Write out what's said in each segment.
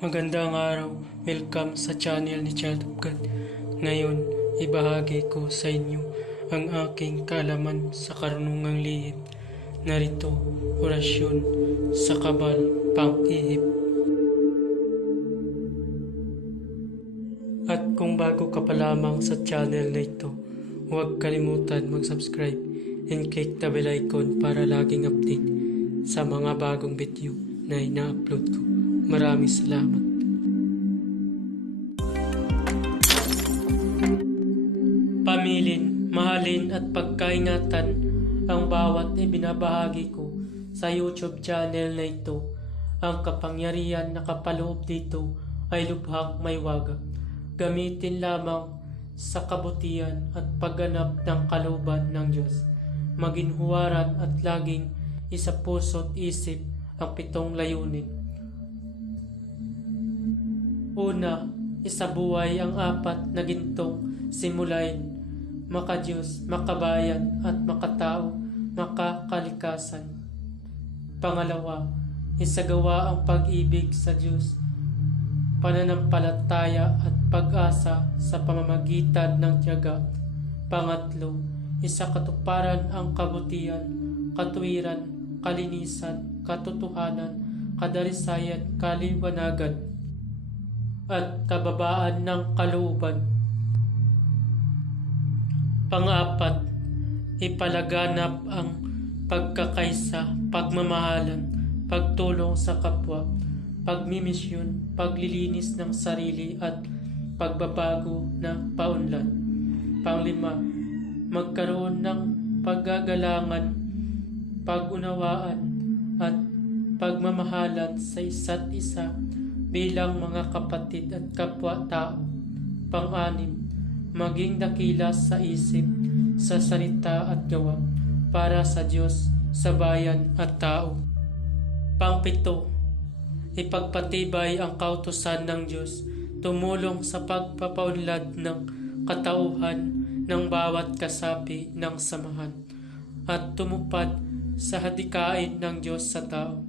Magandang araw, welcome sa channel ni Child of God. Ngayon, ibahagi ko sa inyo ang aking kaalaman sa karunungang lihim. Narito, orasyon sa kabal pang-ihip. At kung bago ka pa lamang sa channel na ito, huwag kalimutan mag-subscribe and click the bell icon para laging update sa mga bagong video na ina-upload ko. Maraming salamat. Pamilin, mahalin at pagkaingatan ang bawat ibinabahagi ko sa YouTube channel na ito. Ang kapangyarihan na kapaloob dito ay lubhang may waga. Gamitin lamang sa kabutihan at pagganap ng kalooban ng Diyos. Maging huwaran at laging isa puso't isip ang 7 layunin. Una, isabuhay ang 4 na gintong simulain, makadiyos, makabayan at makatao, makakalikasan. Pangalawa, isagawa ang pag-ibig sa Diyos, pananampalataya at pag-asa sa pamamagitan ng tiyaga. Pangatlo, isakatuparan ang kabutihan, katuwiran, kalinisan, katotohanan, kadalisayan, kaliwanagan, at kababaan ng kalooban. Pang-apat, ipalaganap ang pagkakaisa, pagmamahalan, pagtulong sa kapwa, pagmimisyon, paglilinis ng sarili at pagbabago ng paunlad. Pang-5, magkaroon ng paggagalangan, pag-unawaan at pagmamahalan sa isa't isa bilang mga kapatid at kapwa-tao. Pang-6, maging dakila sa isip, sa salita at gawa para sa Diyos, sa bayan at tao. Pang-7, ipagpatibay ang kautusan ng Diyos, tumulong sa pagpapaunlad ng katauhan ng bawat kasapi ng samahan, at tumupad sa hadikain ng Diyos sa tao.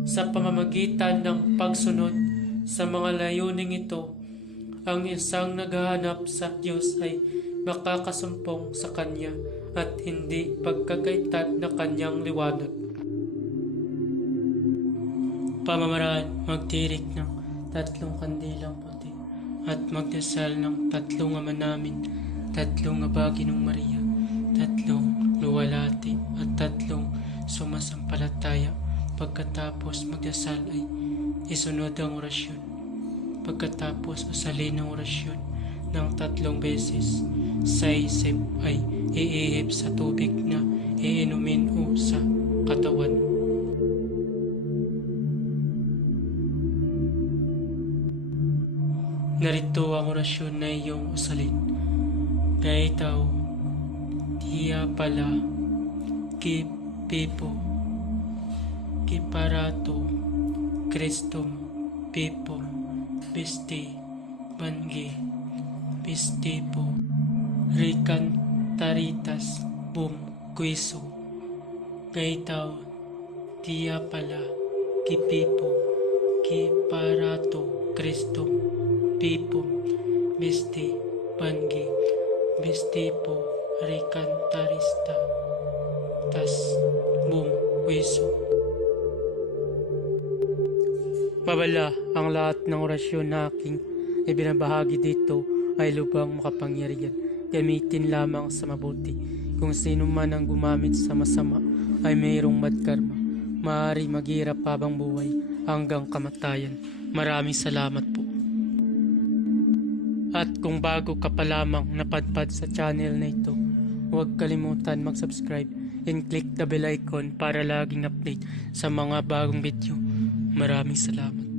Sa pamamagitan ng pagsunod sa mga layuning ito, ang isang naghahanap sa Diyos ay makakasumpong sa Kanya at hindi pagkagaitan na Kanyang liwanag. Pamamaraan, magtirik ng 3 kandilang puti at magdasal ng 3 Ama Namin, 3 Abaginong Maria, 3 luwalhati at 3 sumasampalataya. Pagkatapos magdasal ay isunod ang orasyon. Pagkatapos usalin ang orasyon ng 3 beses, sa isip ay iihip sa tubig na iinumin o sa katawan. Narito ang orasyon na iyong usalin. Gaitaw, tiya pala, kipipo, Kiparato, Kristum, Pipo, Pisti, Bangi, Pistipo, Ricantaritas, Bum, Kuiso, Gaitaw, Tiya pala, Kipipo, Kiparato, Kristum, Pipo, Pisti, Bangi, Pistipo, Ricantarista, Tas, Bum, Kuiso. Babala, ang lahat ng orasyon na aking ibinabahagi dito ay lubhang makapangyarihan. Gamitin lamang sa mabuti. Kung sino man ang gumamit sa masama ay mayroong madkarma. Maaari maghirap habang buhay hanggang kamatayan. Maraming salamat po. At kung bago ka pa lamang napadpad sa channel na ito, huwag kalimutan mag-subscribe and click the bell icon para laging update sa mga bagong video. Maraming salamat.